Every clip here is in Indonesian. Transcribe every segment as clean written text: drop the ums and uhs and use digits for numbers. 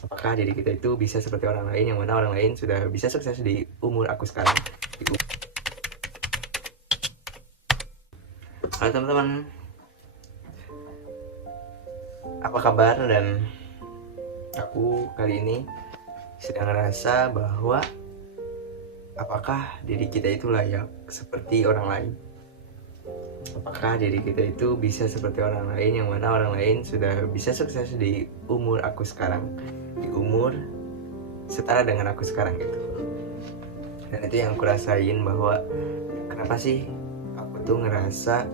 Apakah diri kita itu bisa seperti orang lain, yang mana orang lain sudah bisa sukses di umur aku sekarang. Halo teman-teman, apa kabar? Dan aku kali ini sedang ngerasa bahwa apakah diri kita itu layak seperti orang lain? Apakah diri kita itu bisa seperti orang lain, yang mana orang lain sudah bisa sukses di umur aku sekarang, di umur setara dengan aku sekarang gitu. Dan itu yang aku rasain, bahwa kenapa sih aku tuh ngerasa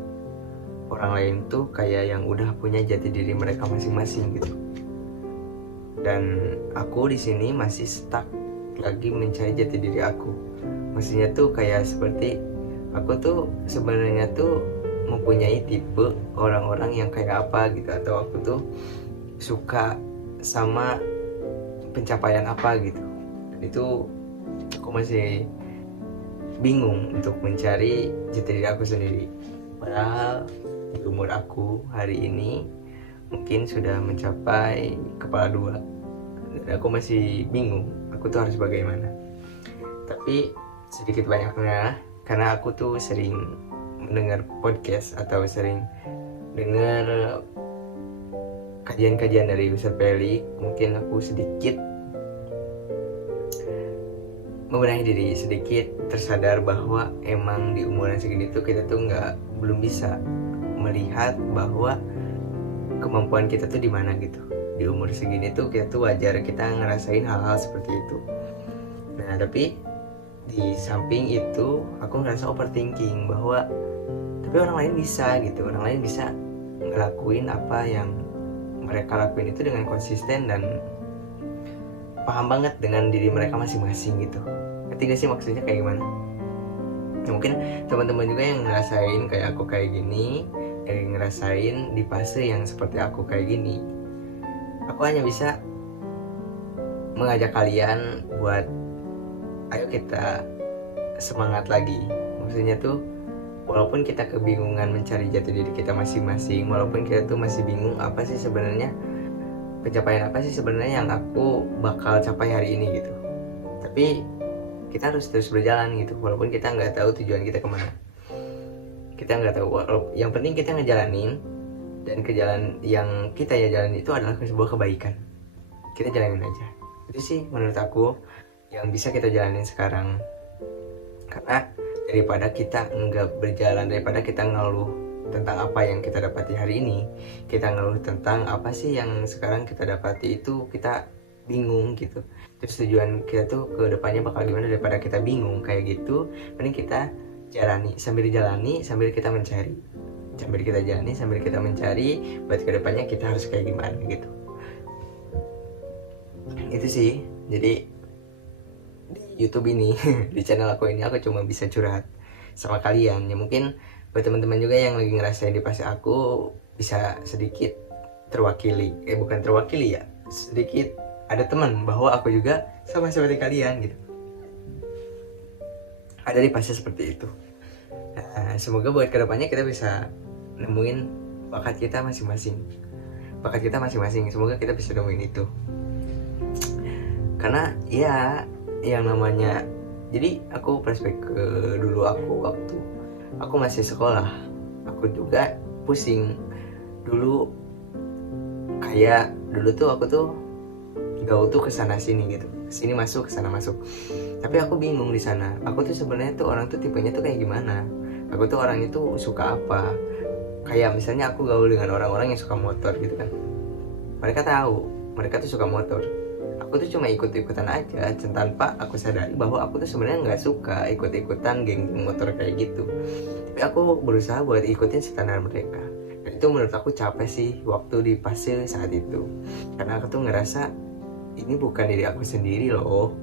orang lain tuh kayak yang udah punya jati diri mereka masing-masing gitu. Dan aku di sini masih stuck lagi mencari jati diri aku. Maksudnya tuh kayak seperti aku tuh sebenarnya tuh mempunyai tipe orang-orang yang kayak apa gitu, atau aku tuh suka sama pencapaian apa gitu. Dan itu aku masih bingung untuk mencari jati diri aku sendiri. Padahal di umur aku hari ini mungkin sudah mencapai kepala dua, dan aku masih bingung aku tuh harus bagaimana. Tapi sedikit banyaknya, karena aku tuh sering mendengar podcast atau sering dengar kajian-kajian dari Ustadz Pelik, mungkin aku sedikit membenahi diri, sedikit tersadar bahwa emang di umuran segini tuh kita tuh belum bisa melihat bahwa kemampuan kita tuh di mana gitu. Di umur segini tuh kita tuh wajar kita ngerasain hal-hal seperti itu. Nah, tapi di samping itu aku ngerasa overthinking bahwa tapi orang lain bisa gitu, orang lain bisa ngelakuin apa yang mereka lakuin itu dengan konsisten dan paham banget dengan diri mereka masing-masing gitu. Ngerti gak sih maksudnya kayak gimana? Nah, mungkin teman-teman juga yang ngerasain kayak aku kayak gini, yang ngerasain di fase yang seperti aku kayak gini, aku hanya bisa mengajak kalian buat ayo kita semangat lagi. Maksudnya tuh walaupun kita kebingungan mencari jati diri kita masing-masing, walaupun kita tuh masih bingung apa sih sebenarnya pencapaian apa sih sebenarnya yang aku bakal capai hari ini gitu, tapi kita harus terus berjalan gitu, walaupun kita nggak tahu tujuan kita kemana. Kita nggak tahu, yang penting kita ngejalanin, dan jalan yang kita jalanin itu adalah sebuah kebaikan. Kita jalanin aja, itu sih menurut aku yang bisa kita jalanin sekarang. Karena daripada kita nggak berjalan, daripada kita ngeluh tentang apa yang kita dapati hari ini, kita ngeluh tentang apa sih yang sekarang kita dapati, itu kita bingung gitu. Terus tujuan kita tuh ke depannya bakal gimana, daripada kita bingung kayak gitu, mending kita jalani sambil kita mencari, sambil kita jalani sambil kita mencari buat ke depannya kita harus kayak gimana gitu. Itu sih. Jadi di YouTube ini di channel aku ini aku cuma bisa curhat sama kalian ya. Mungkin buat teman-teman juga yang lagi ngerasain di fase aku bisa sedikit terwakili, bukan terwakili ya, sedikit ada teman bahwa aku juga sama seperti kalian gitu, ada di fase seperti itu. Nah, semoga buat kedepannya kita bisa nemuin bakat kita masing-masing, semoga kita bisa nemuin itu. Karena ya yang namanya, jadi aku flashback ke dulu aku waktu aku masih sekolah, aku juga pusing dulu. Kayak dulu tuh aku tuh gaul tuh kesana sini gitu, kesini masuk kesana masuk, tapi aku bingung di sana. Aku tuh sebenarnya tuh orang tuh tipenya tuh kayak gimana, aku tuh orang itu suka apa. Kayak misalnya aku gaul dengan orang-orang yang suka motor gitu kan, mereka tahu mereka tuh suka motor, aku tuh cuma ikut-ikutan aja tanpa aku sadari bahwa aku tuh sebenarnya nggak suka ikut-ikutan geng motor kayak gitu. Tapi aku berusaha buat ikutin standar mereka, dan itu menurut aku capek sih waktu di fase saat itu. Karena aku tuh ngerasa ini bukan diri aku sendiri loh,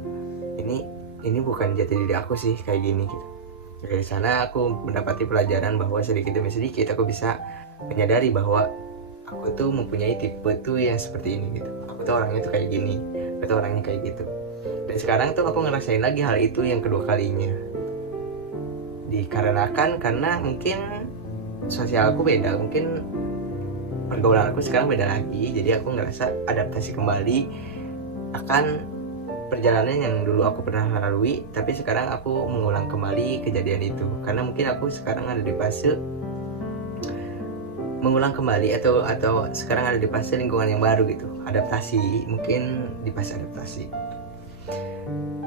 ini bukan jati diri aku sih kayak gini gitu. Dari sana aku mendapati pelajaran bahwa sedikit demi sedikit aku bisa menyadari bahwa aku tuh mempunyai tipe tuh yang seperti ini gitu. Aku tuh orangnya tuh kayak gini, aku tuh orangnya kayak gitu. Dan sekarang tuh aku ngerasain lagi hal itu yang kedua kalinya. Dikarenakan karena mungkin sosial aku beda, mungkin pergaulan aku sekarang beda lagi. Jadi aku ngerasa adaptasi kembali akan perjalanan yang dulu aku pernah lalui, tapi sekarang aku mengulang kembali kejadian itu karena mungkin aku sekarang ada di fase mengulang kembali atau sekarang ada di fase lingkungan yang baru gitu, adaptasi, mungkin di fase adaptasi.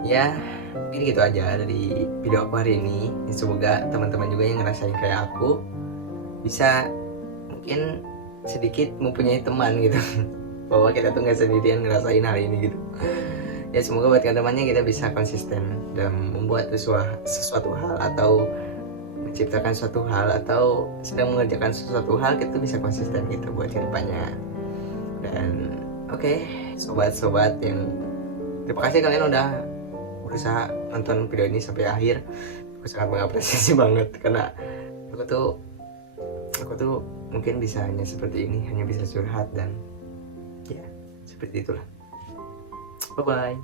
Ya mungkin gitu aja dari video aku hari ini. Semoga teman-teman juga yang ngerasain kayak aku bisa mungkin sedikit mempunyai teman gitu bahwa kita tuh nggak sendirian ngerasain hal ini gitu. Ya semoga buat teman-temannya kita bisa konsisten dalam membuat sesuatu hal atau menciptakan suatu hal atau sedang mengerjakan sesuatu hal, kita bisa konsisten gitu buat kedepannya. Dan oke, sobat-sobat yang terima kasih kalian udah berusaha nonton video ini sampai akhir. Aku sangat mengapresiasi banget karena aku tuh mungkin bisa hanya seperti ini, hanya bisa curhat dan ya seperti itulah. Bye bye.